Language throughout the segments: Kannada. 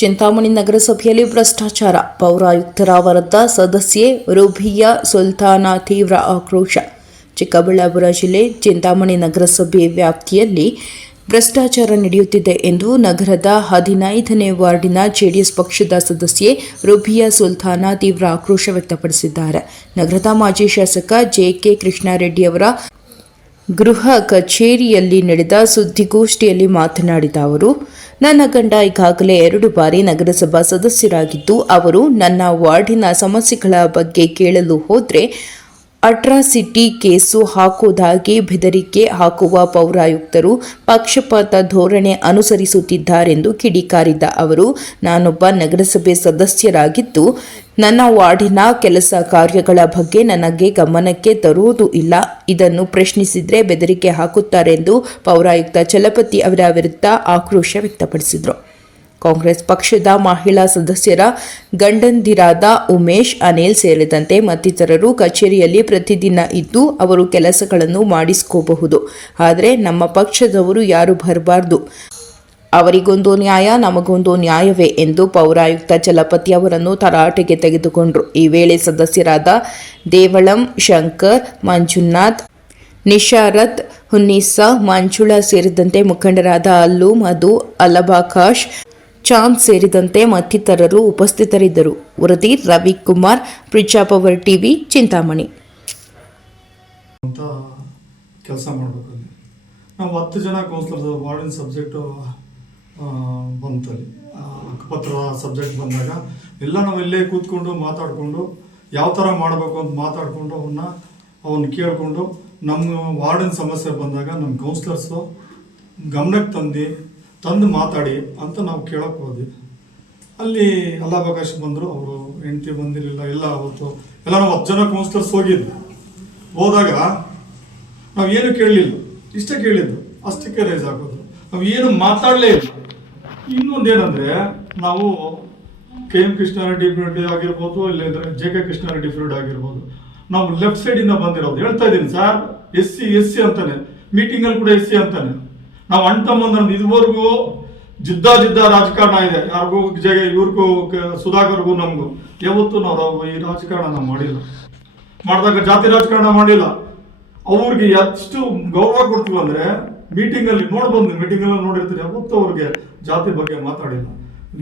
ಚಿಂತಾಮಣಿ ನಗರಸಭೆಯಲ್ಲಿ ಭ್ರಷ್ಟಾಚಾರ, ಪೌರಾಯುಕ್ತರ ವಿರುದ್ಧ ಸದಸ್ಯೆ ರುಬಿಯಾ ಸುಲ್ತಾನಾ ತೀವ್ರ ಆಕ್ರೋಶ. ಚಿಕ್ಕಬಳ್ಳಾಪುರ ಜಿಲ್ಲೆ ಚಿಂತಾಮಣಿ ನಗರಸಭೆ ವ್ಯಾಪ್ತಿಯಲ್ಲಿ ಭ್ರಷ್ಟಾಚಾರ ನಡೆಯುತ್ತಿದೆ ಎಂದು ನಗರದ 15ನೇ ವಾರ್ಡಿನ ಜೆಡಿಎಸ್ ಪಕ್ಷದ ಸದಸ್ಯೆ ರುಬಿಯಾ ಸುಲ್ತಾನಾ ತೀವ್ರ ಆಕ್ರೋಶ ವ್ಯಕ್ತಪಡಿಸಿದ್ದಾರೆ. ನಗರದ ಮಾಜಿ ಶಾಸಕ ಜೆ.ಕೆ. ಕೃಷ್ಣಾರೆಡ್ಡಿ ಅವರ ಗೃಹ ಕಚೇರಿಯಲ್ಲಿ ನಡೆದ ಸುದ್ದಿಗೋಷ್ಠಿಯಲ್ಲಿ ಮಾತನಾಡಿದ ಅವರು, ನನ್ನ ಗಂಡ ಈಗಾಗಲೇ 2 ಬಾರಿ ನಗರಸಭಾ ಸದಸ್ಯರಾಗಿದ್ದು, ಅವರು ನನ್ನ ವಾರ್ಡಿನ ಸಮಸ್ಯೆಗಳ ಬಗ್ಗೆ ಕೇಳಲು ಹೋದರೆ ಅಟ್ರಾಸಿಟಿ ಕೇಸು ಹಾಕುವುದಾಗಿ ಬೆದರಿಕೆ ಹಾಕುವ ಪೌರಾಯುಕ್ತರು ಪಕ್ಷಪಾತ ಧೋರಣೆ ಅನುಸರಿಸುತ್ತಿದ್ದಾರೆಂದು ಕಿಡಿಕಾರಿದ ಅವರು, ನಾನೊಬ್ಬ ನಗರಸಭೆ ಸದಸ್ಯರಾಗಿದ್ದು ನನ್ನ ವಾರ್ಡಿನ ಕೆಲಸ ಕಾರ್ಯಗಳ ಬಗ್ಗೆ ನನಗೆ ಗಮನಕ್ಕೆ ತರುವುದೂ ಇಲ್ಲ. ಇದನ್ನು ಪ್ರಶ್ನಿಸಿದರೆ ಬೆದರಿಕೆ ಹಾಕುತ್ತಾರೆಂದು ಪೌರಾಯುಕ್ತ ಚಲಪತಿ ಅವರ ವಿರುದ್ಧ ಆಕ್ರೋಶ ವ್ಯಕ್ತಪಡಿಸಿದರು. ಕಾಂಗ್ರೆಸ್ ಪಕ್ಷದ ಮಹಿಳಾ ಸದಸ್ಯರ ಗಂಡಂದಿರಾದ ಉಮೇಶ್, ಅನಿಲ್ ಸೇರಿದಂತೆ ಮತ್ತಿತರರು ಕಚೇರಿಯಲ್ಲಿ ಪ್ರತಿದಿನ ಇದ್ದು ಅವರು ಕೆಲಸಗಳನ್ನು ಮಾಡಿಸ್ಕೋಬಹುದು. ಆದರೆ ನಮ್ಮ ಪಕ್ಷದವರು ಯಾರು ಬರಬಾರ್ದು. ಅವರಿಗೊಂದು ನ್ಯಾಯ, ನಮಗೊಂದು ನ್ಯಾಯವೇ ಎಂದು ಪೌರಾಯುಕ್ತ ಚಲಪತಿ ಅವರನ್ನು ತರಾಟೆಗೆ ತೆಗೆದುಕೊಂಡರು. ಈ ವೇಳೆ ಸದಸ್ಯರಾದ ದೇವಳಂ ಶಂಕರ್, ಮಂಜುನಾಥ್, ನಿಶಾರತ್, ಹುನ್ನೀಸಾ, ಮಂಜುಳಾ ಸೇರಿದಂತೆ ಮುಖಂಡರಾದ ಅಲ್ಲು, ಮಧು, ಅಲಬಾಕಾಶ್, ಚಾಂದ್ ಸೇರಿದಂತೆ ಮತ್ತಿತರರು ಉಪಸ್ಥಿತರಿದ್ದರು. ವರದಿ ರವಿಕುಮಾರ್, ಪ್ರಿಚಾಪವರ್ ಟಿವಿ, ಚಿಂತಾಮಣಿ. ಕೆಲಸ ಮಾಡಬೇಕು. ನಾವು 10 ಜನ ಕೌನ್ಸಿಲರ್ಸ್ ವಾರ್ಡಿನ ಸಬ್ಜೆಕ್ಟು ಬಂತಲ್ಲಿ ಹಕ್ಕುಪತ್ರದ ಸಬ್ಜೆಕ್ಟ್ ಬಂದಾಗ ಎಲ್ಲ ನಾವು ಇಲ್ಲೇ ಕೂತ್ಕೊಂಡು ಮಾತಾಡಿಕೊಂಡು ಯಾವ ಥರ ಮಾಡಬೇಕು ಅಂತ ಮಾತಾಡಿಕೊಂಡು ಅವನ್ನ ಕೇಳಿಕೊಂಡು ನಮ್ಮ ವಾರ್ಡಿನ ಸಮಸ್ಯೆ ಬಂದಾಗ ನಮ್ಮ ಕೌನ್ಸಿಲರ್ಸು ಗಮನಕ್ಕೆ ತಂದು ಮಾತಾಡಿ ಅಂತ ನಾವು ಕೇಳೋಕ್ಕೆ ಹೋದ್ವಿ. ಅಲ್ಲಿ ಅಲ್ಲಾಬಕಾಶ್ ಬಂದರು, ಅವರು ಹೆಂಡತಿ ಬಂದಿರಲಿಲ್ಲ. ಎಲ್ಲ ಅವತ್ತು ಎಲ್ಲ ನಾವು 10 ಜನ ಕೌನ್ಸಿಲರ್ಸ್ ಹೋದಾಗ ನಾವು ಏನು ಕೇಳಲಿಲ್ಲ, ಇಷ್ಟೇ ಕೇಳಿದ್ದು, ಅಷ್ಟಕ್ಕೆ ರೈಸ್ ಹಾಕೋದು. ನಾವು ಏನು ಮಾತಾಡಲೇ ಇಲ್ಲ. ಇನ್ನೊಂದೇನೆಂದರೆ, ನಾವು ಕೆ.ಎಂ. ಕೃಷ್ಣಾರೆಡ್ಡಿ ಆಗಿರ್ಬೋದು, ಇಲ್ಲಂದರೆ ಜೆ.ಕೆ. ಕೃಷ್ಣಾರೆಡ್ಡಿ ಫ್ರೀಡ್ ಆಗಿರ್ಬೋದು, ನಾವು ಲೆಫ್ಟ್ ಸೈಡಿಂದ ಬಂದಿರೋದು. ಹೇಳ್ತಾ ಇದ್ದೀನಿ ಸರ್, ಎಸ್ ಸಿ ಅಂತಾನೆ, ಮೀಟಿಂಗಲ್ಲಿ ಕೂಡ ಎಸ್ ಸಿ ಅಂತಾನೆ. ನಾವು ಅಣ್ತಮ್ಮಂದ್ರೆ ಇದುವರೆಗೂ ಜಿದ್ದ ರಾಜಕಾರಣ ಇದೆ. ಯಾರಿಗೂ ಇವ್ರಿಗೂ ಸುಧಾಕರ್ಗೂ ನಮಗೂ ಯಾವತ್ತೂ ನಾವು ಈ ರಾಜಕಾರಣ ನಾವು ಮಾಡಿದಾಗ ಜಾತಿ ರಾಜಕಾರಣ ಮಾಡಿಲ್ಲ. ಅವ್ರಿಗೆ ಎಷ್ಟು ಗೌರವ ಕೊಡ್ತೀವಿ ಅಂದರೆ, ಮೀಟಿಂಗಲ್ಲಿ ಮೀಟಿಂಗಲ್ಲಿ ನೋಡಿರ್ತೀರಿ, ಯಾವತ್ತೂ ಅವ್ರಿಗೆ ಜಾತಿ ಬಗ್ಗೆ ಮಾತಾಡಿಲ್ಲ.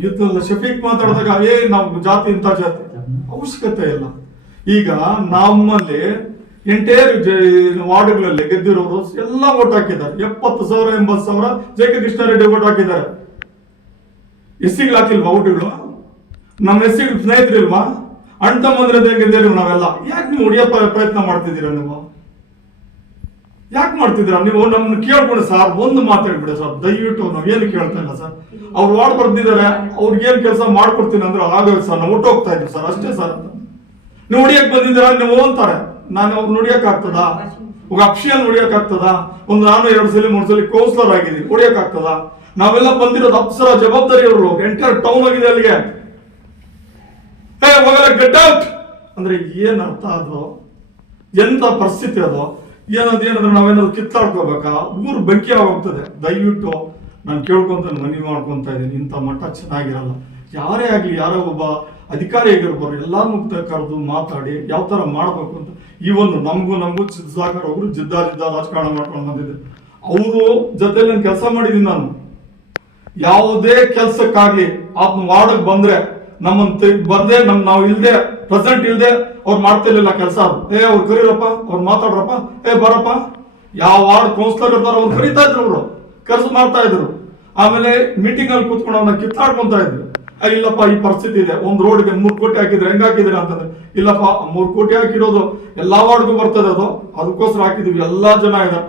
ಯುದ್ಧಲ್ಲ ಶಫೀಕ್ ಮಾತಾಡಿದಾಗ ನಾವು ಜಾತಿ ಇಂಥ ಜಾತಿ ಅವಶ್ಯಕತೆ ಇಲ್ಲ. ಈಗ ನಮ್ಮಲ್ಲಿ ಎಂಟೈರ್ ವಾರ್ಡ್ಗಳಲ್ಲಿ ಗೆದ್ದಿರೋರು ಎಲ್ಲ ಓಟ್ ಹಾಕಿದ್ದಾರೆ. 70,000 80,000 ಜೆ.ಕೆ. ಕೃಷ್ಣಾರೆಡ್ಡಿ ಓಟ್ ಹಾಕಿದ್ದಾರೆ. ಎಸ್ಸಿಗಳು ಹಾಕಿಲ್ವಾ ಓಟುಗಳು? ನಮ್ಮ ಎಸ್ಸಿಗಳು ಸ್ನೇಹಿತರಿಲ್ವಾ? ಅಣ್ಣ ತಮ್ಮಂದ್ರೆ ಗೆದ್ದಿರು ನಾವೆಲ್ಲ. ಯಾಕೆ ನೀವು ಹೊಡಿಯೋ ಪ್ರಯತ್ನ ಮಾಡ್ತಿದ್ದೀರಾ? ಯಾಕೆ ಮಾಡ್ತಿದ್ದೀರಾ ನೀವು? ನಮ್ಮನ್ನು ಕೇಳ್ಕೊಂಡು ಸರ್, ಒಂದು ಮಾತಾಡ್ಬಿಡಿ ಸರ್, ದಯವಿಟ್ಟು. ನಾವೇನು ಕೇಳ್ತಾ ಇಲ್ಲ ಸರ್. ಅವ್ರು ವಾರ್ಡ್ ಬರ್ದಿದ್ದಾರೆ, ಅವ್ರಿಗೇನು ಕೆಲಸ ಮಾಡ್ಕೊಡ್ತೀನಿ ಅಂದ್ರೆ ಆಗೋದು ಸರ್, ನಾವು ಹೋಗ್ತಾ ಇದ್ದೀವಿ ಸರ್, ಅಷ್ಟೇ ಸರ್ ಅಂತ. ನೀವು ಹೊಡಿಯಕ್ಕೆ ಬಂದಿದ್ದೀರಾ ನೀವು ಅಂತಾರೆ. ನಾನು ಅವ್ರು ನೋಡಿಯಕ್ಕಾಗ್ತದ? ಅಫ್ಷಿಯಲ್ ನೋಡಿಯಕ್ಕಾಗ್ತದ? ನಾನು 2 ಸಲ 3 ಸಲ ಕೌನ್ಸಿಲರ್ ಆಗಿದ್ದೀನಿ, ಹೊಡಿಯಕ್ಕಾಗ್ತದ? ನಾವೆಲ್ಲ ಬಂದಿರೋದು ಅಪ್ಸರ ಜವಾಬ್ದಾರಿ ಅವರು. ಎಂಟೈರ್ ಟೌನ್ ಆಗಿದೆ ಅಲ್ಲಿಗೆ. ಗೆಟ್ ಔಟ್ ಅಂದ್ರೆ ಏನ್ ಅರ್ಥ? ಅದು ಎಂತ ಪರಿಸ್ಥಿತಿ? ಅದು ಏನಾದ್ರೆ ನಾವೇನಾದ್ರು ಕಿತ್ತಾಡ್ಕೋಬೇಕಾ? ಊರು ಬೆಂಕಿ ಆಗೋಗ್ತದೆ. ದಯವಿಟ್ಟು ನಾನು ಕೇಳ್ಕೊಂತ ಮನವಿ ಮಾಡ್ಕೊಂತ ಇದ್ದೀನಿ, ಇಂಥ ಮಟ್ಟ ಚೆನ್ನಾಗಿರಲ್ಲ. ಯಾರೇ ಆಗ್ಲಿ, ಯಾರೋ ಒಬ್ಬ ಅಧಿಕಾರಿ ಆಗಿರ್ಬೋದು, ಎಲ್ಲಾನು ಕರೆದು ಮಾತಾಡಿ ಯಾವ ತರ ಮಾಡ್ಬೇಕು ಅಂತ. ಈ ಒಂದು ನಮಗೂ ಸುಧಾಕರ್ ಅವರು ಜಿದ್ದ ರಾಜಕಾರಣ ಮಾಡ್ಕೊಂಡು ಬಂದಿದ್ದೆ. ಅವರು ಜೊತೆಲಿ ನಾನು ಕೆಲಸ ಮಾಡಿದ್ದೀನಿ. ನಾನು ಯಾವುದೇ ಕೆಲ್ಸಕ್ಕಾಗ್ಲಿ ವಾರ್ಡ್ ಬಂದ್ರೆ ನಮ್ಮಂತ ಬರ್ದೆ, ನಾವು ಇಲ್ದೆ, ಪ್ರೆಸೆಂಟ್ ಇಲ್ದೆ ಅವ್ರು ಮಾಡ್ತಿರ್ಲಿಲ್ಲ ಕೆಲಸ. ಅವ್ರು ಕರೀರಪ್ಪ, ಅವ್ರು ಮಾತಾಡ್ರಪ್ಪ, ಬರಪ್ಪ. ಯಾವ ವಾರ್ಡ್ ಕೌನ್ಸಿಲರ್ ಇರ್ತಾರೋ ಅವ್ರು ಕರೀತಾ ಇದ್ರು, ಅವರು ಕೆಲಸ ಮಾಡ್ತಾ ಇದ್ರು. ಆಮೇಲೆ ಮೀಟಿಂಗ್ ಅಲ್ಲಿ ಕೂತ್ಕೊಂಡು ಅವ್ರನ್ನ ಕಿತ್ತಾಡ್ಕೊಂತ ಇದ್ರು. ಇಲ್ಲಪ್ಪ, ಈ ಪರಿಸ್ಥಿತಿ ಇದೆ, ಒಂದು ರೋಡ್ಗೆ 3 ಕೋಟಿ ಹಾಕಿದ್ರೆ ಹೆಂಗ್ ಹಾಕಿದ್ರೆ ಅಂತಂದ್ರೆ, ಇಲ್ಲಪ್ಪ 3 ಕೋಟಿ ಹಾಕಿರೋದು ಎಲ್ಲಾ ವಾರ್ಡ್ಗೂ ಬರ್ತದೆ, ಅದಕ್ಕೋಸ್ಕರ ಹಾಕಿದೀವಿ, ಎಲ್ಲಾ ಜನ ಇದೆ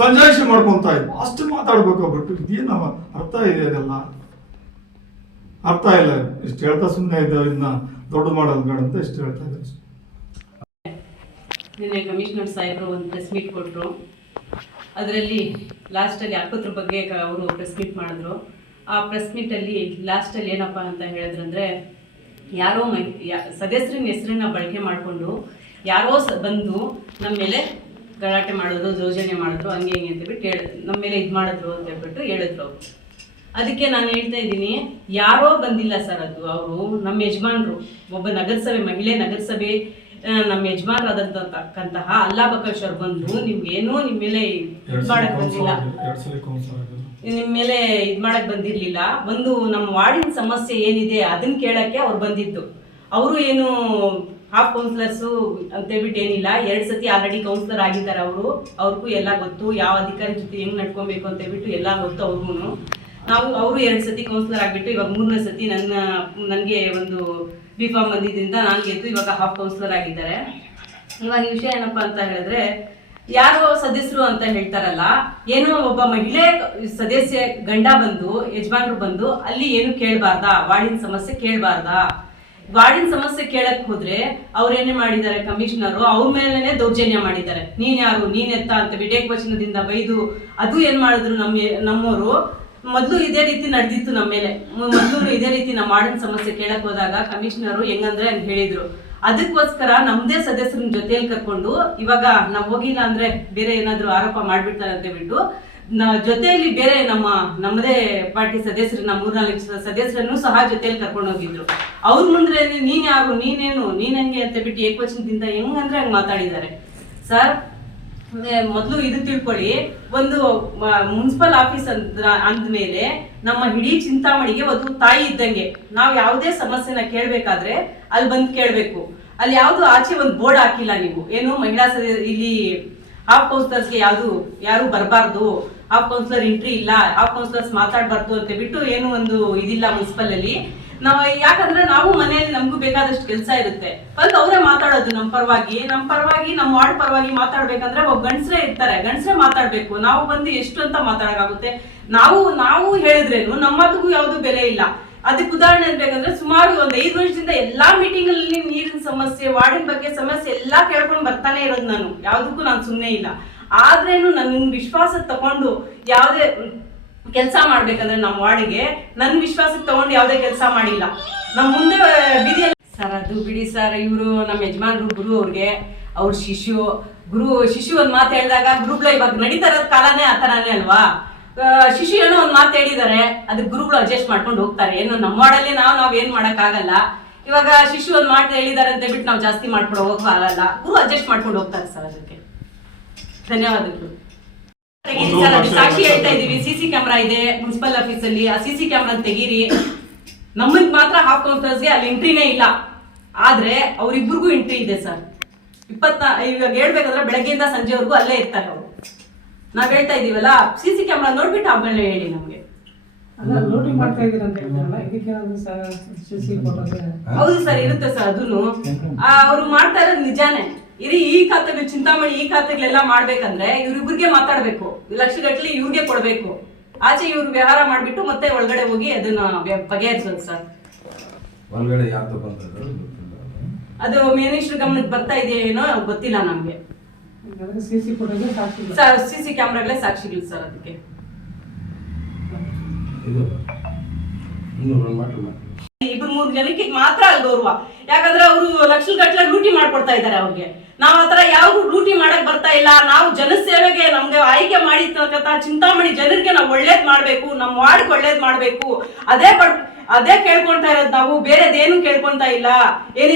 ಸಂಜಾಯಿಷಿ ಮಾಡ್ಕೊಂತ ಇದ್ವಿ. ಅಷ್ಟು ಮಾತಾಡ್ಬೇಕು. ಬಿಟ್ಟು ಇದೇನ ಅರ್ಥ ಇದೆ? ಅದೆಲ್ಲ ಅರ್ಥ ಇಲ್ಲ. ಇಷ್ಟು ಹೇಳ್ತಾ ಸುಮ್ಮನೆ ಇದ್ದಾವೆ, ಇದನ್ನ ದೊಡ್ಡ ಮಾಡೋದು ಬೇಡ ಅಂತ ಇಷ್ಟು ಹೇಳ್ತಾ ಇದ್ದಾರೆ. ನಿನ್ನೆ ಕಮಿಷನರ್ ಸಾಹೇಬರು ಒಂದು ಪ್ರೆಸ್ ಮೀಟ್ ಕೊಟ್ಟರು. ಅದರಲ್ಲಿ ಲಾಸ್ಟಲ್ಲಿ ಹಕ್ಕುತ್ರ ಬಗ್ಗೆ ಅವರು ಪ್ರೆಸ್ ಮೀಟ್ ಮಾಡಿದ್ರು. ಆ ಪ್ರೆಸ್ ಮೀಟಲ್ಲಿ ಲಾಸ್ಟಲ್ಲಿ ಏನಪ್ಪ ಅಂತ ಹೇಳಿದ್ರಂದರೆ, ಯಾರೋ ಸದಸ್ಯರಿನ ಹೆಸರನ್ನ ಬಳಕೆ ಮಾಡಿಕೊಂಡು ಯಾರೋ ಬಂದು ನಮ್ಮ ಮೇಲೆ ಗಲಾಟೆ ಮಾಡೋದು, ಯೋಜನೆ ಮಾಡಿದ್ರು, ಹಂಗೆ ಹಿಂಗೆ ಅಂತ ಬಿಟ್ಟು ನಮ್ಮ ಮೇಲೆ ಇದು ಮಾಡಿದ್ರು ಅಂತ ಹೇಳ್ಬಿಟ್ಟು ಹೇಳಿದ್ರು. ಅದಕ್ಕೆ ನಾನು ಹೇಳ್ತಾ ಇದ್ದೀನಿ, ಯಾರೋ ಬಂದಿಲ್ಲ ಸರ್, ಅದು ಅವರು ನಮ್ಮ ಯಜಮಾನ್ರು, ಒಬ್ಬ ನಗರಸಭೆ ಮಹಿಳೆ ನಗರಸಭೆ ನಮ್ಮ ಯಜಮಾನರಾದಂತಕ್ಕಂತಹ ಅಲ್ಲಾ ಬಕಾಶ್ ಅವ್ರು ಬಂದು ನಿಮ್ಗೇನೋ ನಿಮ್ಮ ಮೇಲೆ ಇದು ಮಾಡಕ್ ಬಂದಿಲ್ಲ, ನಿಮ್ಮ ಮೇಲೆ ಇದು ಮಾಡಕ್ ಬಂದಿರ್ಲಿಲ್ಲ. ಒಂದು ನಮ್ಮ ವಾರ್ಡಿನ ಸಮಸ್ಯೆ ಏನಿದೆ ಅದನ್ನ ಕೇಳಕ್ಕೆ ಅವ್ರು ಬಂದಿದ್ದು. ಅವರು ಏನು ಹಾಫ್ ಕೌನ್ಸಿಲರ್ಸು ಅಂತೇಳ್ಬಿಟ್ಟು ಏನಿಲ್ಲ, 2 ಸತಿ ಆಲ್ರೆಡಿ ಕೌನ್ಸಿಲರ್ ಆಗಿದ್ದಾರೆ ಅವರು. ಅವ್ರಿಗೂ ಎಲ್ಲ ಗೊತ್ತು, ಯಾವ ಅಧಿಕಾರಿ ಜೊತೆ ಹೆಂಗ್ ನಡ್ಕೊಬೇಕು ಅಂತ ಹೇಳ್ಬಿಟ್ಟು ಎಲ್ಲ ಗೊತ್ತು ಅವ್ರಿಗೂ. ಅವರು 2 ಸತಿ ಕೌನ್ಸಿಲರ್ ಆಗಿಬಿಟ್ಟು ಇವಾಗ 3ನೇ ಸತಿ ನನಗೆ ಒಂದು B.Pharm ಬಂದಿದ್ದರಿಂದ ನಾನು ಗೆದ್ದು ಇವಾಗ ಹಾಫ್ ಕೌನ್ಸಿಲರ್ ಆಗಿದ್ದಾರೆ. ಇವಾಗ ಈ ವಿಷಯ ಏನಪ್ಪಾ ಅಂತ ಹೇಳಿದ್ರೆ, ಯಾರೋ ಸದಸ್ಯರು ಅಂತ ಹೇಳ್ತಾರಲ್ಲ, ಏನೋ ಒಬ್ಬ ಮಹಿಳೆ ಸದಸ್ಯ ಗಂಡ ಬಂದು ಯಜಮಾನ್ರು ಬಂದು ಅಲ್ಲಿ ಏನು ಕೇಳಬಾರ್ದಾ, ವಾರ್ಡಿನ ಸಮಸ್ಯೆ ಕೇಳಬಾರ್ದಾ? ವಾರ್ಡಿನ ಸಮಸ್ಯೆ ಕೇಳಕ್ ಹೋದ್ರೆ ಅವ್ರೇನೇ ಮಾಡಿದ್ದಾರೆ, ಕಮಿಷನರು ಅವ್ರ ಮೇಲೇನೆ ದೌರ್ಜನ್ಯ ಮಾಡಿದ್ದಾರೆ. ನೀನ್ ಯಾರು, ನೀನೆತ್ತ ಅಂತ ವಿಡೇಕವಚನದಿಂದ ಬೈದು ಅದು ಏನ್ ಮಾಡಿದ್ರು ನಮ್ಮವರು. ಮೊದಲು ಇದೇ ರೀತಿ ನಡೆದಿತ್ತು ನಮ್ಮ ಮೇಲೆ. ಮೊದಲು ಇದೇ ರೀತಿ ನಮ್ಮ ವಾರ್ಡಿನ ಸಮಸ್ಯೆ ಕೇಳಕ್ ಹೋದಾಗ ಕಮಿಷನರು ಹೆಂಗಂದ್ರೆ ಅಂತ ಹೇಳಿದ್ರು. ಅದಕ್ಕೋಸ್ಕರ ನಮ್ದೇ ಸದಸ್ಯರ ಜೊತೆಯಲ್ಲಿ ಕರ್ಕೊಂಡು ಇವಾಗ ನಾವು ಹೋಗಿಲ್ಲ ಅಂದ್ರೆ ಬೇರೆ ಏನಾದ್ರು ಆರೋಪ ಮಾಡ್ಬಿಡ್ತಾರೆ ಅಂತ ಬಿಟ್ಟು ಜೊತೆಯಲ್ಲಿ ಬೇರೆ ನಮ್ಮದೇ ಪಾರ್ಟಿ ಸದಸ್ಯರನ್ನ 3-4 ಸದಸ್ಯರನ್ನು ಸಹ ಜೊತೆಯಲ್ಲಿ ಕರ್ಕೊಂಡು ಹೋಗಿದ್ರು. ಅವ್ರ ಮುಂದೆ ನೀನ್ ಯಾರು, ನೀನೇನು, ನೀನಂಗೆ ಅಂತ ಬಿಟ್ಟು ಏಕವಚನದಿಂದ ಹೆಂಗಂದ್ರೆ ಹಂಗೆ ಮಾತಾಡಿದ್ದಾರೆ ಸರ್. ಮೊದಲು ಇದು ತಿಳ್ಕೊಳ್ಳಿ, ಒಂದು ಮುನ್ಸಿಪಲ್ ಆಫೀಸ್ ಅಂದ್ಮೇಲೆ ನಮ್ಮ ಇಡೀ ಚಿಂತಾಮಣಿಗೆ ಒಂದು ತಾಯಿ ಇದ್ದಂಗೆ. ನಾವು ಯಾವುದೇ ಸಮಸ್ಯೆನ ಕೇಳಬೇಕಾದ್ರೆ ಅಲ್ಲಿ ಬಂದು ಕೇಳಬೇಕು. ಅಲ್ಲಿ ಯಾವುದು ಆಚೆ ಒಂದು ಬೋರ್ಡ್ ಹಾಕಿಲ್ಲ ನೀವು, ಏನು ಮಹಿಳಾ ಇಲ್ಲಿ ಹಾಫ್ ಕೌನ್ಸಿಲರ್ಸ್ಗೆ ಯಾರು ಬರಬಾರ್ದು, ಹಾಫ್ ಕೌನ್ಸಿಲರ್ ಎಂಟ್ರಿ ಇಲ್ಲ, ಹಾಫ್ ಕೌನ್ಸಿಲರ್ಸ್ ಮಾತಾಡಬಾರ್ದು ಅಂತ ಬಿಟ್ಟು ಏನು ಒಂದು ಇದಿಲ್ಲ ಮುನ್ಸಿಪಲ್ ಅಲ್ಲಿ. ನಾವು ಯಾಕಂದ್ರೆ ನಾವು ಮನೆಯಲ್ಲಿ ನಮಗೂ ಬೇಕಾದಷ್ಟು ಕೆಲಸ ಇರುತ್ತೆ, ಬಂದು ಅವರೇ ಮಾತಾಡೋದು ನಮ್ಮ ಪರವಾಗಿ ನಮ್ಮ ವಾರ್ಡ್ ಪರವಾಗಿ ಮಾತಾಡ್ಬೇಕಂದ್ರೆ ಒಬ್ಬ ಗಂಡಸರೇ ಇರ್ತಾರೆ, ಗಂಡಸರೇ ಮಾತಾಡ್ಬೇಕು. ನಾವು ಬಂದು ಎಷ್ಟು ಅಂತ ಮಾತಾಡೋಕ್ಕಾಗುತ್ತೆ? ನಾವು ಹೇಳಿದ್ರೇನು ನಮ್ಮ ಮಾತಿಗೂ ಯಾವುದು ಬೆಲೆ ಇಲ್ಲ. ಅದಕ್ಕೆ ಉದಾಹರಣೆ ಬೇಕಂದ್ರೆ ಸುಮಾರು ಒಂದು 5 ವರ್ಷದಿಂದ ಎಲ್ಲಾ ಮೀಟಿಂಗ್ ಅಲ್ಲಿ ನೀರಿನ ಸಮಸ್ಯೆ, ವಾರ್ಡಿನ ಬಗ್ಗೆ ಸಮಸ್ಯೆ ಎಲ್ಲಾ ಕೇಳ್ಕೊಂಡು ಬರ್ತಾನೆ ಇರೋದು. ನಾನು ಯಾವ್ದಕ್ಕೂ ನಾನು ಸುಮ್ಮನೆ ಇಲ್ಲ. ಆದ್ರೇನು ನನ್ನ ವಿಶ್ವಾಸ ತಗೊಂಡು ಯಾವುದೇ ಕೆಲಸ ಮಾಡ್ಬೇಕಂದ್ರೆ ನಮ್ಮ ವಾರ್ಡಿಗೆ ನನ್ನ ವಿಶ್ವಾಸಕ್ಕೆ ತಗೊಂಡು ಯಾವುದೇ ಕೆಲಸ ಮಾಡಿಲ್ಲ. ನಮ್ಮ ಮುಂದೆ ಬೀದಿಯಲ್ಲಿ ಸರ್ ಅದು ಬಿಡಿ ಸರ್, ಇವರು ನಮ್ಮ ಯಜಮಾನ್ರು ಗುರು, ಅವ್ರ ಶಿಶು ಒಂದ್ ಮಾತು ಹೇಳಿದಾಗ ಗುರುಗಳು ಇವಾಗ ನಡೀತಾ ಇರೋದ್ ಕಾಲನೇ ಆ ತರಾನೇ ಅಲ್ವಾ. ಶಿಶು ಏನೋ ಒಂದ್ ಮಾತು ಹೇಳಿದಾರೆ, ಅದಕ್ಕೆ ಗುರುಗಳು ಅಡ್ಜಸ್ಟ್ ಮಾಡ್ಕೊಂಡು ಹೋಗ್ತಾರೆ. ಏನು ನಮ್ಮ ವಾರ್ಡಲ್ಲಿ ನಾವ್ ಏನ್ ಮಾಡಕ್ ಆಗಲ್ಲ. ಇವಾಗ ಶಿಶು ಒಂದ್ ಮಾತು ಹೇಳಿದಾರೆ ಅಂತ ಬಿಟ್ಟು ನಾವು ಜಾಸ್ತಿ ಮಾಡ್ಕೊಂಡು ಹೋಗೋ ಆಗಲ್ಲ, ಗುರು ಅಡ್ಜಸ್ಟ್ ಮಾಡ್ಕೊಂಡು ಹೋಗ್ತಾರೆ ಸರ್. ಅದಕ್ಕೆ ಧನ್ಯವಾದಗಳು. ಸಾಕ್ಷಿ ಹೇಳ್ತಾ ಇದೀವಿ, CC ಕ್ಯಾಮ್ರಾ ಇದೆ ಮುನ್ಸಿಪಲ್ ಆಫೀಸ್ ಅಲ್ಲಿ, ಆ CC ಕ್ಯಾಮ್ರಾ ತೆಗೀರಿ. ನಮ್ಮಗ್ ಮಾತ್ರ ಹಾಫ್ ಕೌನ್ಸಿಲರ್ಸ್ಗೆ ಅಲ್ಲಿ ಎಂಟ್ರಿನೇ ಇಲ್ಲ, ಆದ್ರೆ ಅವ್ರಿಬ್ರಿಗೂ ಎಂಟ್ರಿ ಇದೆ ಸರ್. ಇವಾಗ ಹೇಳ್ಬೇಕಂದ್ರೆ ಬೆಳಗ್ಗೆಯಿಂದ ಸಂಜೆವರೆಗೂ ಅಲ್ಲೇ ಇರ್ತಾರೆ ಅವರು. ನಾವ್ ಹೇಳ್ತಾ ಇದೀವಲ್ಲ, CC ಕ್ಯಾಮ್ರಾ ನೋಡ್ಬಿಟ್ಟು ಆಮೇಲೆ ಹೇಳಿ ನಮ್ಗೆ. ಹೌದು ಸರ್, ಇರುತ್ತೆ ಸರ್. ಅದನ್ನು ಅವ್ರು ಮಾಡ್ತಾ ಇರೋದು ನಿಜಾನೇ. ಈ ಖಾತೆಗಳು ಚಿಂತಾಮಣಿ ಈ ಖಾತೆಗಳೆಲ್ಲ ಮಾಡ್ಬೇಕಂದ್ರೆ ಇವ್ರಿಬ್ರಿಗೆ ಮಾತಾಡ್ಬೇಕು, ಲಕ್ಷಗಟ್ಟಲೆ ಇವ್ರಿಗೆ ಕೊಡ್ಬೇಕು. ಆಚೆ ಇವ್ರು ವ್ಯವಹಾರ ಮಾಡ್ಬಿಟ್ಟು ಮತ್ತೆ ಒಳಗಡೆ ಹೋಗಿ ಅದನ್ನ ಬಗೆಹರಿಸೋದು ಸರ್. ಅದು ಮಿನಿಸ್ಟರ್ ಗಮನಕ್ಕೆ ಬರ್ತಾ ಇದೆಯೇನೋ ಗೊತ್ತಿಲ್ಲ ನಮ್ಗೆ. CC ಕ್ಯಾಮ್ರಾಗಳೇ ಸಾಕ್ಷಿಗಳು ಸರ್. ಅದಕ್ಕೆ ಇಬ್ರು 3 ಜನಕ್ಕೆ ಮಾತ್ರ ಅಲ್ಲಿ ಗೌರವ. ಯಾಕಂದ್ರೆ ಅವರು ಲಕ್ಷಗಟ್ಟಲೆ ಲೂಟಿ ಮಾಡ್ಕೊಡ್ತಾ ಇದ್ದಾರೆ ಅವ್ರಿಗೆ. ನಾವ್ ಆತರ ಯಾವ ಲೂಟಿ ಮಾಡಕ್ ಬರ್ತಾ ಇಲ್ಲ. ನಾವು ಜನಸೇವೆಗೆ ನಮ್ಗೆ ಆಯ್ಕೆ ಮಾಡಿರ್ತಕ್ಕಂಥ ಚಿಂತಾಮಣಿ ಜನರಿಗೆ ನಾವು ಒಳ್ಳೇದ್ ಮಾಡ್ಬೇಕು, ನಮ್ಮ ವಾರ್ಡ್ ಒಳ್ಳೇದ್ ಮಾಡ್ಬೇಕು, ಅದೇ ಕೇಳ್ಕೊಂತಾ ಇರೋದು. ನಾವು ಬೇರೆದೇನು ಕೇಳ್ಕೊಂತಾ ಇಲ್ಲ.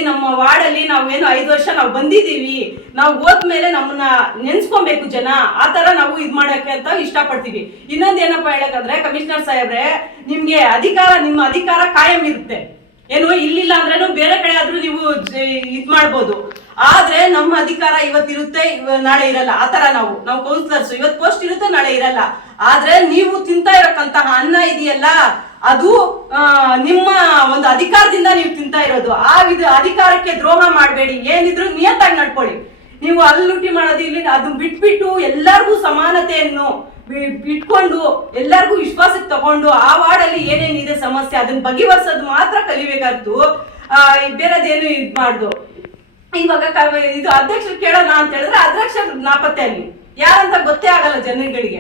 ನಮ್ಮ ವಾರ್ಡ್ ಅಲ್ಲಿ ನಾವೇನು 5 ವರ್ಷ ನಾವು ಬಂದಿದೀವಿ, ನಾವು ಹೋದ್ಮೇಲೆ ನಮ್ಮನ್ನ ನೆನ್ಸ್ಕೊಬೇಕು ಜನ, ಆ ತರ ನಾವು ಇದ್ ಮಾಡಕ್ಕೆ ಅಂತ ಇಷ್ಟಪಡ್ತೀವಿ. ಇನ್ನೊಂದೇನಪ್ಪ ಹೇಳಕಂದ್ರೆ, ಕಮಿಷನರ್ ಸಾಹೇಬ್ರೆ, ನಿಮ್ಗೆ ನಿಮ್ಮ ಅಧಿಕಾರ ಕಾಯಂ ಇರುತ್ತೆ. ಇಲ್ಲಿಲ್ಲ ಅಂದ್ರೇನು ಬೇರೆ ಕಡೆ ಆದ್ರೂ ನೀವು ಇದ್ ಮಾಡ್ಬೋದು. ಆದ್ರೆ ನಮ್ಮ ಅಧಿಕಾರ ಇವತ್ತಿರುತ್ತೆ, ನಾಳೆ ಇರಲ್ಲ. ಆತರ ನಾವು ಕೌನ್ಸಿಲರ್ಸ್ ಇವತ್ತು ಪೋಸ್ಟ್ ಇರುತ್ತೆ, ನಾಳೆ ಇರಲ್ಲ. ಆದ್ರೆ ನೀವು ತಿಂತಾ ಇರಕ್ಕಂತಹ ಅನ್ನ ಇದೆಯಲ್ಲ, ಅದು ನಿಮ್ಮ ಒಂದು ಅಧಿಕಾರದಿಂದ ನೀವು ತಿಂತಾ ಇರೋದು. ಅಧಿಕಾರಕ್ಕೆ ದ್ರೋಹ ಮಾಡಬೇಡಿ, ಏನಿದ್ರು ನಿಯತ್ತಾಗಿ ನಡ್ಕೊಳ್ಳಿ. ನೀವು ಅಲ್ಲಿ ಲೂಟಿ ಮಾಡೋದು ಇಲ್ಲಿ ಅದು ಬಿಟ್ಬಿಟ್ಟು ಎಲ್ಲರಿಗೂ ಸಮಾನತೆಯನ್ನು ಇಟ್ಕೊಂಡು ಎಲ್ಲರಿಗೂ ವಿಶ್ವಾಸಕ್ಕೆ ತಗೊಂಡು ಆ ವಾರ್ಡಲ್ಲಿ ಏನೇನಿದೆ ಸಮಸ್ಯೆ ಅದನ್ನ ಬಗೆಹರಿಸೋದು ಮಾತ್ರ ಕಲಿಬೇಕಾದ್ದು, ಬೇರೆದೇನು ಇದ್ ಮಾಡ್ದು. ಇವಾಗ ಇದು ಅಧ್ಯಕ್ಷರು ಕೇಳೋಣ ಅಂತ ಹೇಳಿದ್ರೆ ಅಧ್ಯಕ್ಷರು ನಾಪತ್ತೆ ಅಲ್ಲಿ ಯಾರಂತ ಗೊತ್ತೇ ಆಗಲ್ಲ ಜನಗಳಿಗೆ.